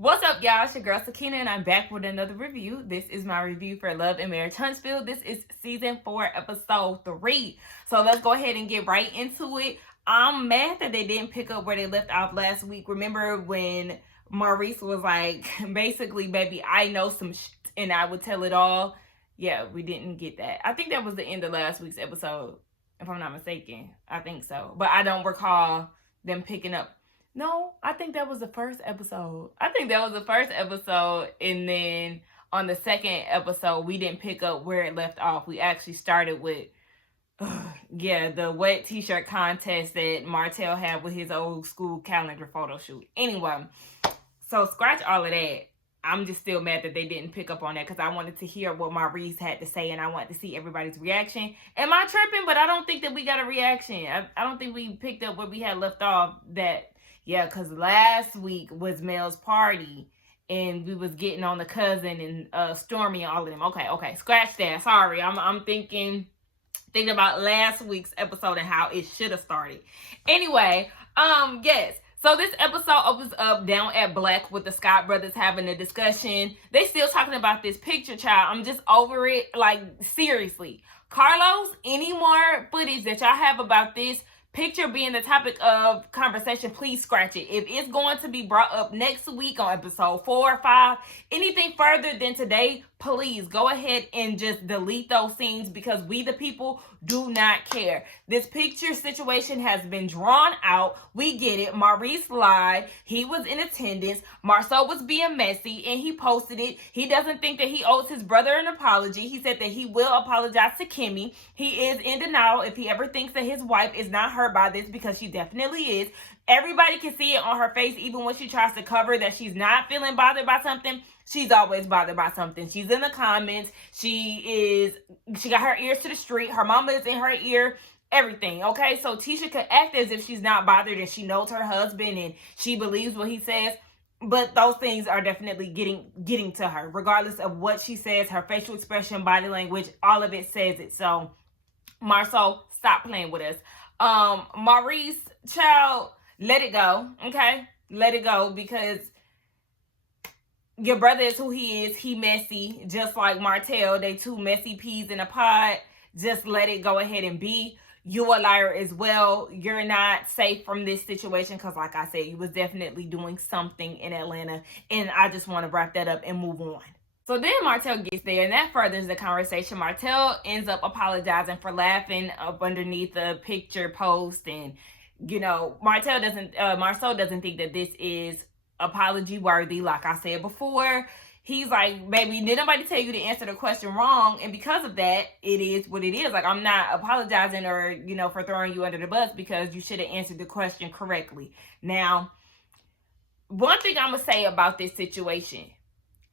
What's up, y'all? It's your girl Sakina, and I'm back with another review. This is my review for Love and Marriage Huntsville. This is season 4, episode 3. So let's go ahead and get right into it. I'm mad that they didn't pick up where they left off last week. Remember when Maurice was like, basically, baby, I know some shit and I would tell it all. Yeah, we didn't get that. I think that was the end of last week's episode, if I'm not mistaken. I think so. But I don't recall them picking up. No, I think that was the first episode. And then on the second episode, we didn't pick up where it left off. We actually started with, the wet t-shirt contest that Martell had with his old school calendar photo shoot. Anyway, so scratch all of that. I'm just still mad that they didn't pick up on that because I wanted to hear what Maurice had to say and I wanted to see everybody's reaction. Am I tripping? But I don't think that we got a reaction. I don't think we picked up where we had left off. Because last week was Mel's party and we was getting on the cousin and Stormy and all of them. Okay, scratch that. Sorry, I'm thinking about last week's episode and how it should have started. Anyway, yes. So this episode opens up down at Black with the Scott brothers having a discussion. They still talking about this picture, child. I'm just over it. Like, seriously. Carlos, any more footage that y'all have about this picture being the topic of conversation, please scratch it. If it's going to be brought up next week on episode 4 or 5, anything further than today, please go ahead and just delete those scenes because we the people do not care. This picture situation has been drawn out. We get it. Maurice lied. He was in attendance. Marsau was being messy and he posted it. He doesn't think that he owes his brother an apology. He said that he will apologize to Kimmy. He is in denial if he ever thinks that his wife is not hurt by this because she definitely is. Everybody can see it on her face, even when she tries to cover that she's not feeling bothered by something. She's always bothered by something. She's in the comments. She got her ears to the street. Her mama is in her ear. Everything, okay? So Tisha could act as if she's not bothered and she knows her husband and she believes what he says. But those things are definitely getting to her. Regardless of what she says, her facial expression, body language, all of it says it. So, Marsau, stop playing with us. Maurice, child, let it go, okay? Let it go because your brother is who he is. He messy, just like Martell. They two messy peas in a pod. Just let it go ahead and be. You a liar as well. You're not safe from this situation because, like I said, you was definitely doing something in Atlanta. And I just want to wrap that up and move on. So then Martell gets there, and that furthers the conversation. Martell ends up apologizing for laughing up underneath the picture post. And, Marsau doesn't think that this is apology worthy. Like I said before, he's like, baby, did nobody tell you to answer the question wrong? And because of that, it is what it is. Like, I'm not apologizing or, for throwing you under the bus because you should have answered the question correctly. Now, one thing I'm going to say about this situation,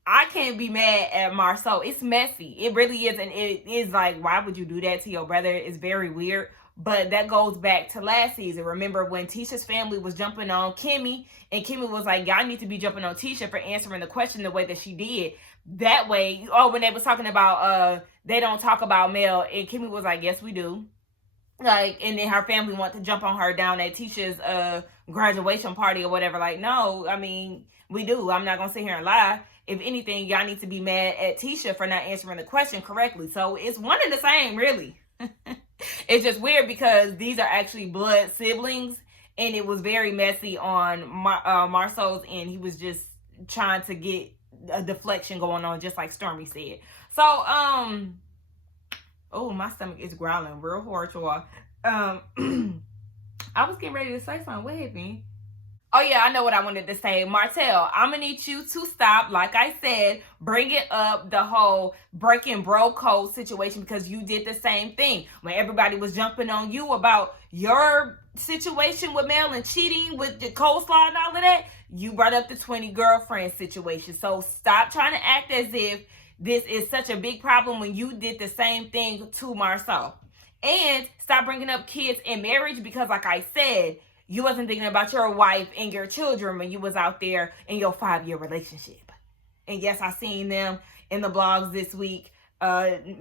I can't be mad at Marsau. It's messy. It really is. And it is like, why would you do that to your brother? It's very weird. But that goes back to last season. Remember when Tisha's family was jumping on Kimmy, and Kimmy was like, y'all need to be jumping on Tisha for answering the question the way that she did. That way, when they was talking about, they don't talk about Mel, and Kimmy was like, yes, we do. Like, and then her family wanted to jump on her down at Tisha's graduation party or whatever. Like, no, I mean, we do. I'm not going to sit here and lie. If anything, y'all need to be mad at Tisha for not answering the question correctly. So it's one and the same, really. It's just weird because these are actually blood siblings, and it was very messy on Marsau's end. He was just trying to get a deflection going on, just like Stormy said. So, oh, my stomach is growling real hard, y'all. I was getting ready to say something. What happened? Oh, yeah, I know what I wanted to say. Martell, I'm going to need you to stop, like I said, bringing up the whole breaking bro code situation because you did the same thing. When everybody was jumping on you about your situation with Mel and cheating with the coleslaw and all of that, you brought up the 20 girlfriend situation. So stop trying to act as if this is such a big problem when you did the same thing to Marsau. And stop bringing up kids and marriage because, like I said, you wasn't thinking about your wife and your children when you was out there in your 5-year relationship. And yes, I seen them in the blogs this week,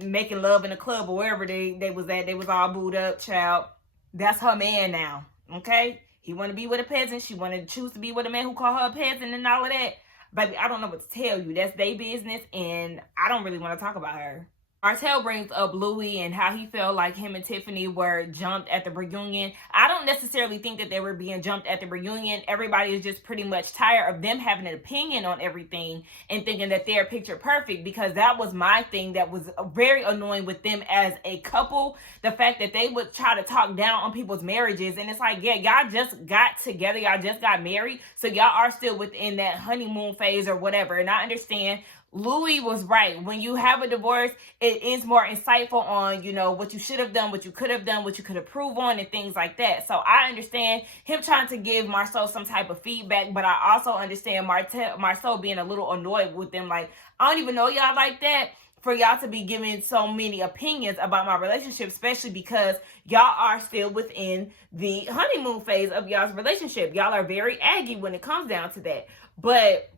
making love in a club or wherever they was at. They was all booed up, child. That's her man now, okay? He want to be with a peasant. She wanted to choose to be with a man who called her a peasant and all of that. baby, I don't know what to tell you. That's their business, and I don't really want to talk about her. Martell brings up Louie and how he felt like him and Tiffany were jumped at the reunion. I don't necessarily think that they were being jumped at the reunion. Everybody is just pretty much tired of them having an opinion on everything and thinking that they're picture perfect, because that was my thing that was very annoying with them as a couple. The fact that they would try to talk down on people's marriages, and it's like, yeah, y'all just got together, y'all just got married, so y'all are still within that honeymoon phase or whatever. And I understand Louie was right. When you have a divorce, it is more insightful on, you know, what you should have done, what you could have done, what you could improve on, and things like that. So I understand him trying to give Marsau some type of feedback, but I also understand Marsau being a little annoyed with them. Like, I don't even know y'all like that for y'all to be giving so many opinions about my relationship, especially because y'all are still within the honeymoon phase of y'all's relationship. Y'all are very aggy when it comes down to that. But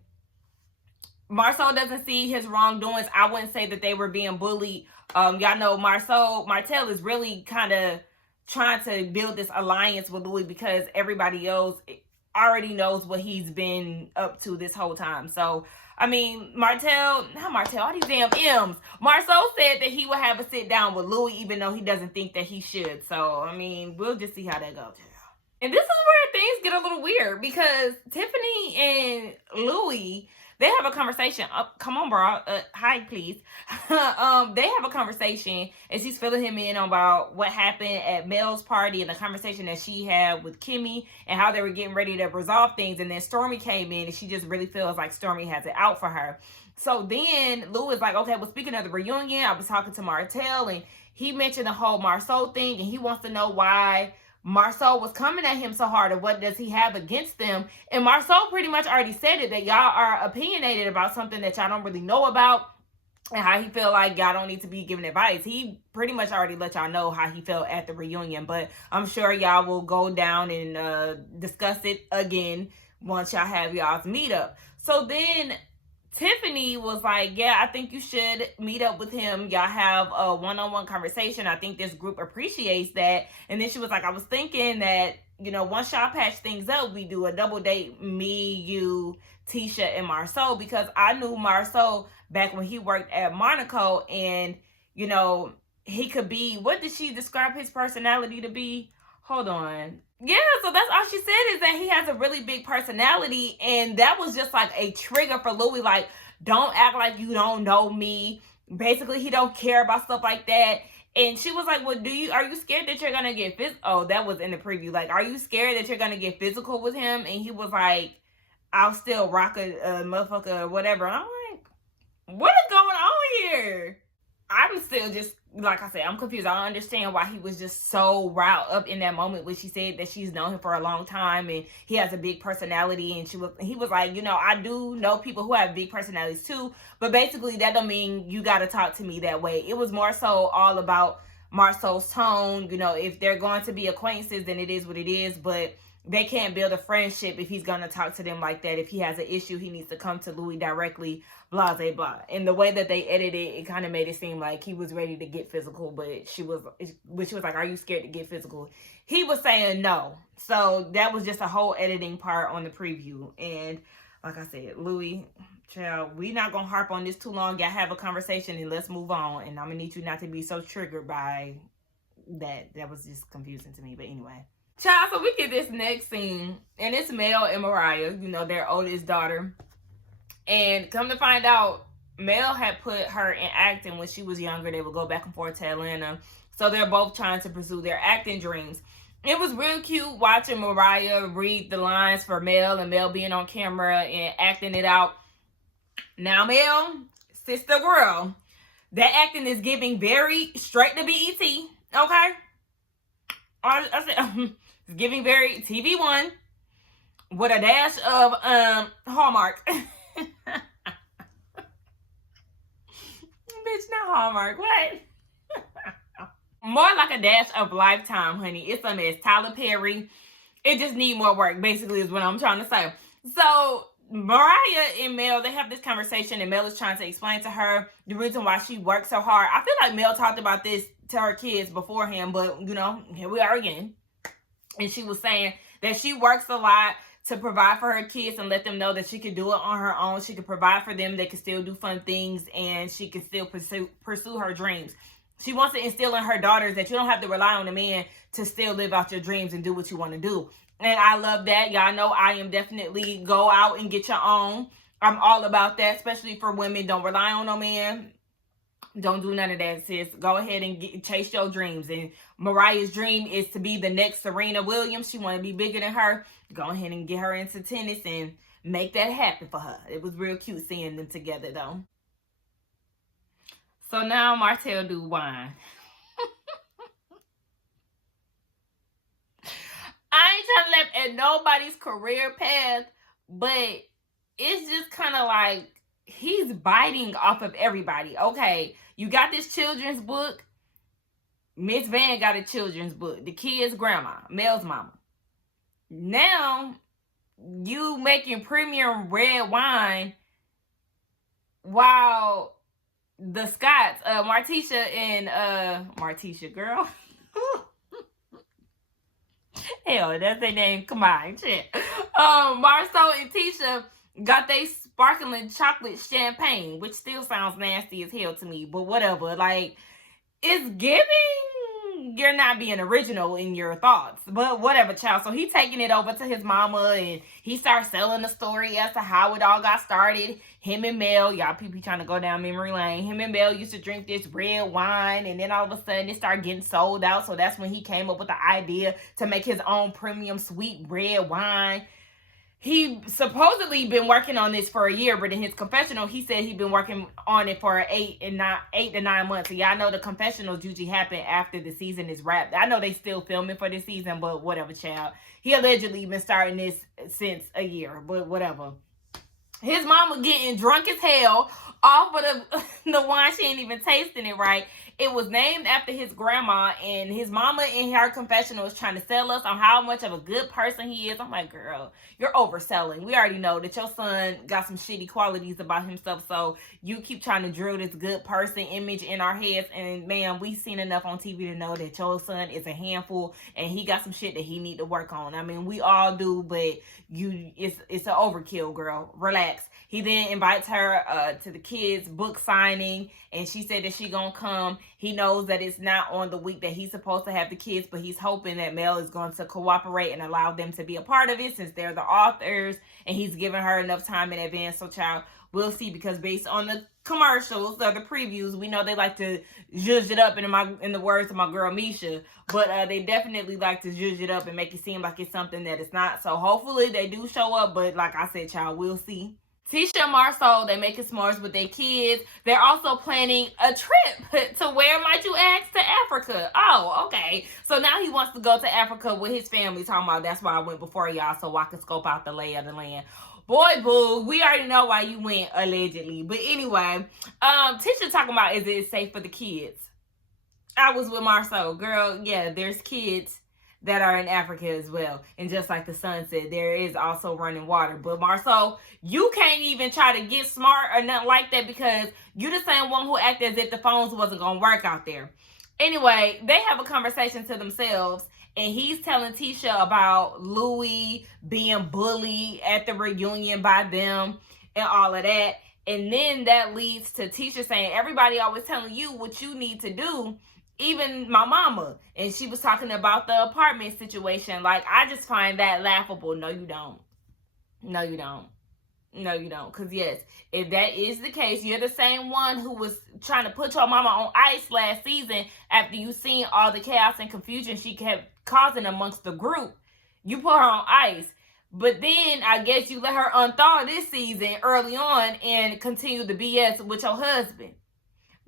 Marsau doesn't see his wrongdoings. I wouldn't say that they were being bullied. Y'all know Martell is really kind of trying to build this alliance with Louie because everybody else already knows what he's been up to this whole time. So, I mean, all these damn M's. Marsau said that he would have a sit down with Louie, even though he doesn't think that he should. So, I mean, we'll just see how that goes. And this is where things get a little weird, because Tiffany and Louie, they have a conversation. Come on, bro. Hi, please. They have a conversation, and she's filling him in about what happened at Mel's party and the conversation that she had with Kimmy and how they were getting ready to resolve things. And then Stormy came in, and she just really feels like Stormy has it out for her. So then Lou is like, okay, well, speaking of the reunion, I was talking to Martell, and he mentioned the whole Marsau thing, and he wants to know why Marsau was coming at him so hard, and what does he have against them. And Marsau pretty much already said it, that y'all are opinionated about something that y'all don't really know about, and how he feel like y'all don't need to be giving advice. He pretty much already let y'all know how he felt at the reunion, but I'm sure y'all will go down and discuss it again once y'all have y'all's meetup. So then Tiffany was like, yeah, I think you should meet up with him. Y'all have a one-on-one conversation. I think this group appreciates that. And then she was like, I was thinking that, you know, once y'all patch things up, we do a double date, me, you, Tisha, and Marsau, because I knew Marsau back when he worked at Monaco, and, you know, he could be, what did she describe his personality to be? Hold on. Yeah, so that's all she said, is that he has a really big personality, and that was just like a trigger for Louie. Like, don't act like you don't know me. Basically, he don't care about stuff like that. And she was like, well, are you scared that you're gonna get physical? Oh, that was in the preview. Like, are you scared that you're gonna get physical with him? And he was like, I'll still rock a motherfucker or whatever. And I'm like, what is going on here? I'm still just, like I said, I'm confused. I don't understand why he was just so riled up in that moment when she said that she's known him for a long time and he has a big personality. And he was like, you know, I do know people who have big personalities too, but basically that don't mean you got to talk to me that way. It was more so all about Marsau's tone. You know, if they're going to be acquaintances, then it is what it is, but they can't build a friendship if he's going to talk to them like that. If he has an issue, he needs to come to Louie directly, blah, blah, blah. And the way that they edited it kind of made it seem like he was ready to get physical, but she was like, are you scared to get physical? He was saying no. So that was just a whole editing part on the preview. And like I said, Louie, child, we not going to harp on this too long. Y'all have a conversation and let's move on. And I'm going to need you not to be so triggered by that. That was just confusing to me. But anyway. Child, so we get this next scene, and it's Mel and Mariah, you know, their oldest daughter. And come to find out, Mel had put her in acting when she was younger. They would go back and forth to Atlanta. So they're both trying to pursue their acting dreams. It was real cute watching Mariah read the lines for Mel, and Mel being on camera and acting it out. Now, Mel, sister girl, that acting is giving very straight to BET, okay? I said, it's giving very TV One with a dash of Hallmark. Bitch, not Hallmark. What? More like a dash of Lifetime, honey. It's a mess. Tyler Perry. It just need more work, basically, is what I'm trying to say. So Mariah and Mel, they have this conversation, and Mel is trying to explain to her the reason why she works so hard. I feel like Mel talked about this to her kids beforehand, but, you know, here we are again. And she was saying that she works a lot to provide for her kids and let them know that she can do it on her own. She can provide for them. They can still do fun things, and she can still pursue her dreams. She wants to instill in her daughters that you don't have to rely on a man to still live out your dreams and do what you want to do. And I love that. Y'all know I am definitely go out and get your own. I'm all about that, especially for women. Don't rely on no man. Don't do none of that, sis. Go ahead and chase your dreams. And Mariah's dream is to be the next Serena Williams. She want to be bigger than her. Go ahead and get her into tennis and make that happen for her. It was real cute seeing them together, though. So now Martell do wine. I ain't trying to laugh at nobody's career path, but it's just kind of like he's biting off of everybody. Okay, you got this children's book. Miss Van got a children's book. The kid's grandma, Mel's mama. Now, you making premium red wine while the Scotts, Martisha and, Martisha, girl. Hell, that's their name. Come on, shit. Marsau and Tisha got they sparkling chocolate champagne, which still sounds nasty as hell to me, but whatever. Like, it's giving you're not being original in your thoughts, but whatever, child. So he taking it over to his mama, and he starts selling the story as to how it all got started. Him and Mel, y'all people trying to go down memory lane. Him and Mel used to drink this red wine, and then all of a sudden it started getting sold out. So that's when he came up with the idea to make his own premium sweet red wine. He supposedly been working on this for a year, but in his confessional, he said he'd been working on it for 8 to 9 months. So y'all know the confessionals usually happen after the season is wrapped. I know they still filming for this season, but whatever, child. He allegedly been starting this since a year, but whatever. His mama getting drunk as hell off of the wine. She ain't even tasting it right. It was named after his grandma, and his mama in her confessional was trying to sell us on how much of a good person he is. I'm like, girl, you're overselling. We already know that your son got some shitty qualities about himself, so you keep trying to drill this good person image in our heads, and man, we've seen enough on TV to know that your son is a handful, and he got some shit that he need to work on. I mean, we all do, but it's an overkill, girl. Relax. He then invites her to the kids' book signing, and she said that she gonna come. He knows that it's not on the week that he's supposed to have the kids, but he's hoping that Mel is going to cooperate and allow them to be a part of it since they're the authors, and he's giving her enough time in advance. So, child, we'll see, because based on the commercials or the previews, we know they like to zhuzh it up in the words of my girl Misha, but they definitely like to zhuzh it up and make it seem like it's something that it's not. So hopefully they do show up, but like I said, child, we'll see. Tisha and Marsau, they making s'mores with their kids. They're also planning a trip to, where might you ask? To Africa. Oh, okay. So now he wants to go to Africa with his family. Talking about that's why I went before y'all, so I could scope out the lay of the land. Boy, boo, we already know why you went, allegedly. But anyway, Tisha talking about, is it safe for the kids? I was with Marsau. Girl, yeah, there's kids that are in Africa as well. And just like the son said, there is also running water. But Marsau, you can't even try to get smart or nothing like that, because you the same one who acted as if the phones wasn't going to work out there. Anyway, they have a conversation to themselves, and he's telling Tisha about Louie being bullied at the reunion by them and all of that. And then that leads to Tisha saying, everybody always telling you what you need to do, even my mama. And she was talking about the apartment situation. Like, I just find that laughable. No, you don't. No, you don't. No, you don't. Because, yes, if that is the case, you're the same one who was trying to put your mama on ice last season after you seen all the chaos and confusion she kept causing amongst the group. You put her on ice. But then, I guess you let her unthaw this season early on and continue the BS with your husband.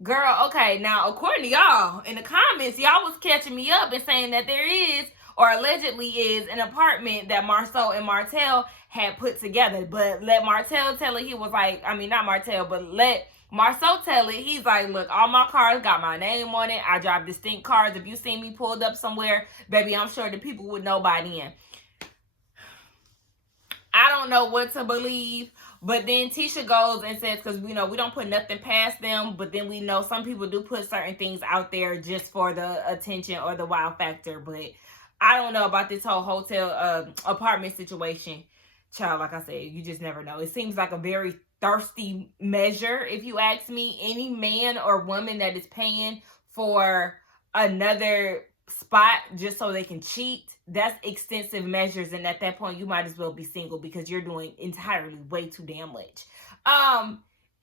Girl, okay, now, according to y'all, in the comments, y'all was catching me up and saying that there is, or allegedly is, an apartment that Marsau and Martell had put together. But let Martell tell it, he was like, I mean, not Martell, but let Marsau tell it, he's like, look, all my cars got my name on it. I drive distinct cars. If you see me pulled up somewhere, baby, I'm sure the people would know by then. I don't know what to believe. But then Tisha goes and says, because we know we don't put nothing past them, but then we know some people do put certain things out there just for the attention or the wow factor. But I don't know about this whole hotel apartment situation. child, like I said, you just never know. It seems like a very thirsty measure, if you ask me. Any man or woman that is paying for another spot just so they can cheat, that's extensive measures, and at that point you might as well be single, because you're doing entirely way too damn much.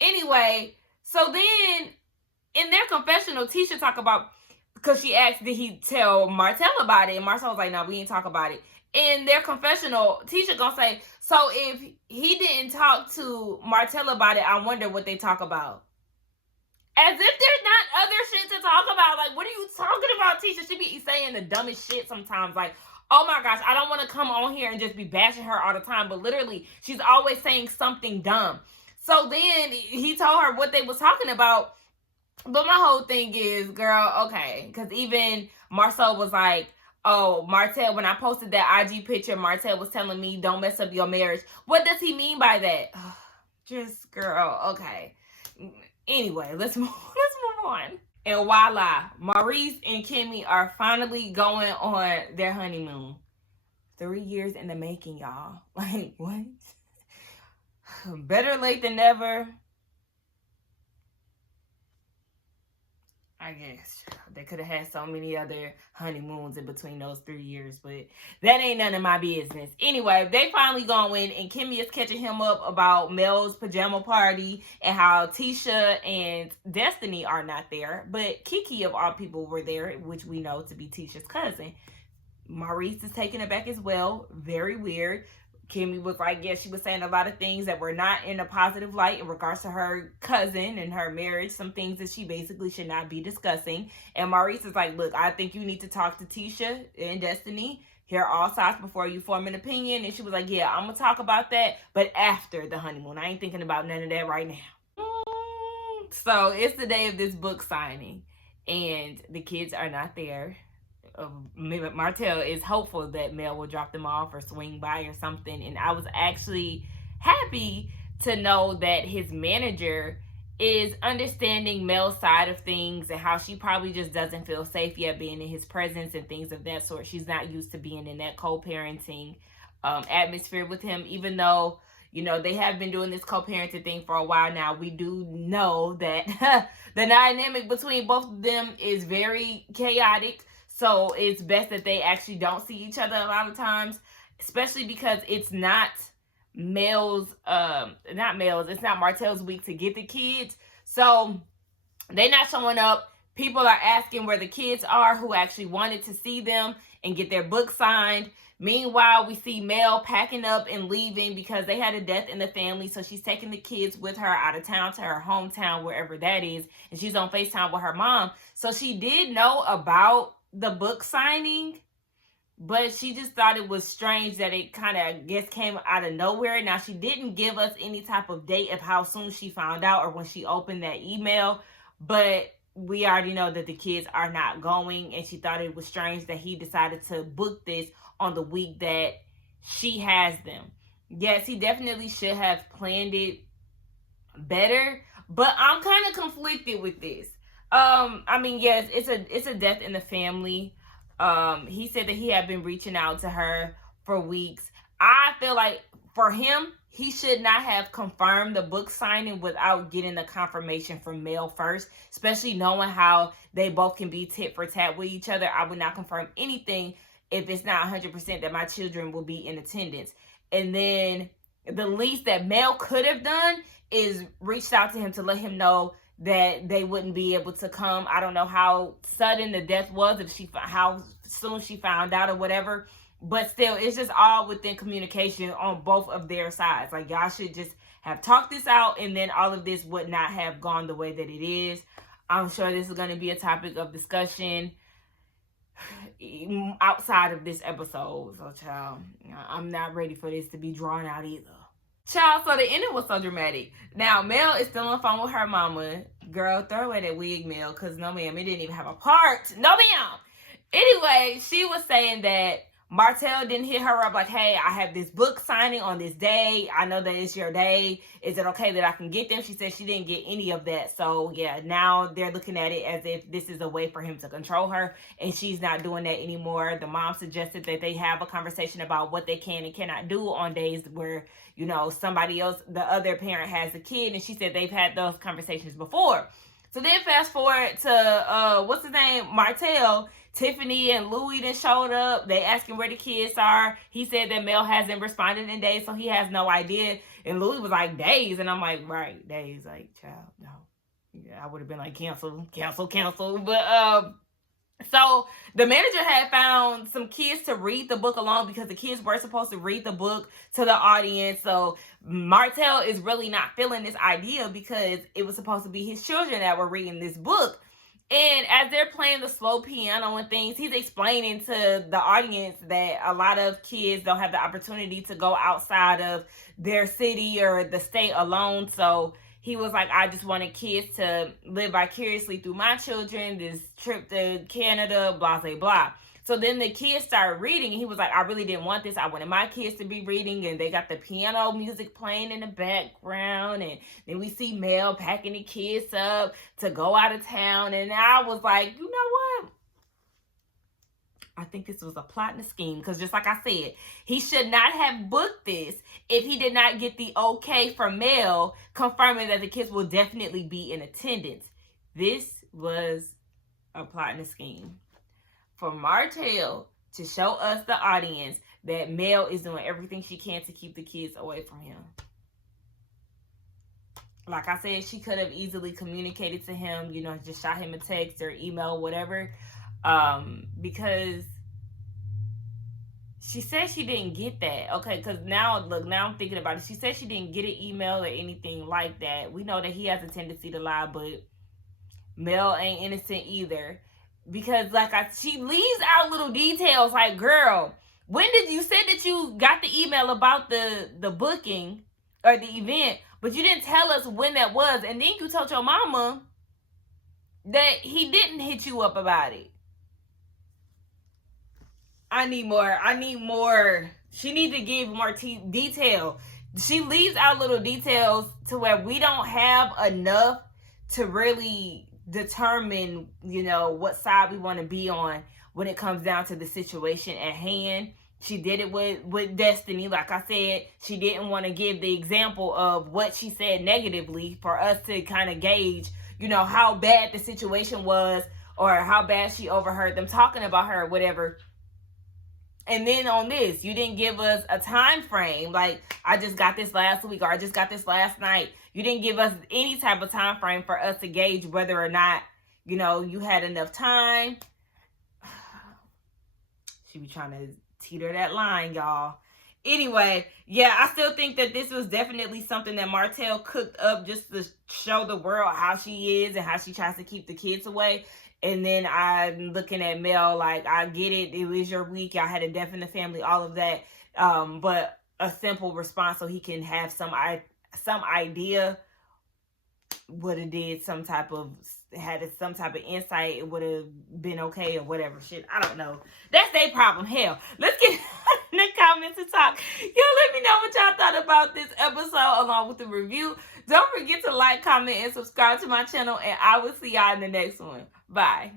Anyway, so then in their confessional, Tisha talk about, because she asked, did he tell Martell about it? And Marsau was like, no, we ain't talk about it. In their confessional, Tisha gonna say, so if he didn't talk to Martell about it, I wonder what they talk about. As if there's not other shit to talk about. Like, what are you talking about, Tisha? She be saying the dumbest shit sometimes. Like, oh my gosh, I don't want to come on here and just be bashing her all the time. But literally, she's always saying something dumb. So then he told her what they was talking about. But my whole thing is, girl, okay. Because even Marsau was like, oh, Martell, when I posted that IG picture, Martell was telling me, don't mess up your marriage. What does he mean by that? Just, girl, okay. Anyway, let's move on. And voila, Maurice and Kimmy are finally going on their honeymoon. 3 years in the making, y'all. Like, what? Better late than never. I guess they could have had so many other honeymoons in between those 3 years, but that ain't none of my business. Anyway, they finally going, and Kimmy is catching him up about Mel's pajama party and how Tisha and Destiny are not there, but Kiki of all people were there, which we know to be Tisha's cousin. Maurice is taking it back as well. Very weird. Kimmy was like, yeah, she was saying a lot of things that were not in a positive light in regards to her cousin and her marriage, some things that she basically should not be discussing. And Maurice is like, look, I think you need to talk to Tisha and Destiny, hear all sides before you form an opinion. And she was like, yeah, I'm going to talk about that, but after the honeymoon. I ain't thinking about none of that right now. So it's the day of this book signing, and the kids are not there. Martell is hopeful that Mel will drop them off or swing by or something. And I was actually happy to know that his manager is understanding Mel's side of things and how she probably just doesn't feel safe yet being in his presence and things of that sort. She's not used to being in that co-parenting atmosphere with him, even though, you know, they have been doing this co-parenting thing for a while now. We do know that the dynamic between both of them is very chaotic. So it's best that they actually don't see each other a lot of times, especially because it's not it's not Martell's week to get the kids. So they're not showing up. People are asking where the kids are who actually wanted to see them and get their book signed. Meanwhile, we see Mel packing up and leaving because they had a death in the family. So she's taking the kids with her out of town to her hometown, wherever that is. And she's on FaceTime with her mom. So she did know about the book signing, but she just thought it was strange that it kind of, I guess, came out of nowhere. Now, she didn't give us any type of date of how soon she found out or when she opened that email, but we already know that the kids are not going, and she thought it was strange that he decided to book this on the week that she has them. Yes, he definitely should have planned it better, but I'm kind of conflicted with this. I mean, yes, it's a death in the family. He said that he had been reaching out to her for weeks. I feel like for him, he should not have confirmed the book signing without getting the confirmation from Mel first, especially knowing how they both can be tit for tat with each other. I would not confirm anything if it's not 100% that my children will be in attendance. And then the least that Mel could have done is reached out to him to let him know that they wouldn't be able to come. I don't know how sudden the death was, how soon she found out or whatever, but still, it's just all within communication on both of their sides. Like, y'all should just have talked this out, and then all of this would not have gone the way that it is. I'm sure this is going to be a topic of discussion outside of this episode. So, child, I'm not ready for this to be drawn out either. Child, so the ending was so dramatic. Now, Mel is still on the phone with her mama. Girl, throw away that wig, Mel, because no, ma'am, it didn't even have a part. No, ma'am. Anyway, she was saying that Martell didn't hit her up like, hey, I have this book signing on this day. I know that it's your day. Is it okay that I can get them? She said she didn't get any of that. So, yeah, now they're looking at it as if this is a way for him to control her, and she's not doing that anymore. The mom suggested that they have a conversation about what they can and cannot do on days where, you know, somebody else, the other parent has a kid, and she said they've had those conversations before. So then fast forward to, what's his name? Martell. Tiffany and Louie then showed up. They asking where the kids are. He said that Mel hasn't responded in days, so he has no idea. And Louie was like, days. And I'm like, right, days. Like, child, no. Yeah, I would have been like, cancel. But, so the manager had found some kids to read the book along because the kids were supposed to read the book to the audience. So Martell is really not feeling this idea because it was supposed to be his children that were reading this book. And as they're playing the slow piano and things, he's explaining to the audience that a lot of kids don't have the opportunity to go outside of their city or the state alone. So he was like, I just wanted kids to live vicariously through my children, this trip to Canada, blah, blah, blah. So then the kids started reading, and he was like, I really didn't want this. I wanted my kids to be reading, and they got the piano music playing in the background, and then we see Mel packing the kids up to go out of town, and I was like, you know what? I think this was a plot and a scheme, because just like I said, he should not have booked this if he did not get the okay from Mel confirming that the kids will definitely be in attendance. This was a plot and a scheme for Martell to show us, the audience, that Mel is doing everything she can to keep the kids away from him. Like I said, she could have easily communicated to him, you know, just shot him a text or email, whatever, because she said she didn't get that. Okay, because now, look, now I'm thinking about it. She said she didn't get an email or anything like that. We know that he has a tendency to lie, but Mel ain't innocent either. Because she leaves out little details like, girl, when did you say that you got the email about the booking or the event, but you didn't tell us when that was, and then you told your mama that he didn't hit you up about it. I need more. She needs to give more detail. She leaves out little details to where we don't have enough to really determine, you know, what side we want to be on when it comes down to the situation at hand. She did it with Destiny. Like I said, she didn't want to give the example of what she said negatively for us to kind of gauge, you know, how bad the situation was or how bad she overheard them talking about her or whatever. And then on this, you didn't give us a time frame. Like, I just got this last week or I just got this last night. You didn't give us any type of time frame for us to gauge whether or not, you know, you had enough time. She be trying to teeter that line, y'all. Anyway, yeah, I still think that this was definitely something that Martell cooked up just to show the world how she is and how she tries to keep the kids away. And then I'm looking at Mel like, I get it. It was your week. Y'all had a death in the family, all of that. But a simple response so he can have some idea would have did some type of insight. It would have been okay or whatever shit. I don't know. That's their problem. Hell, let's get in the comments and talk. Y'all let me know what y'all thought about this episode along with the review. Don't forget to like, comment, and subscribe to my channel, and I will see y'all in the next one. Bye.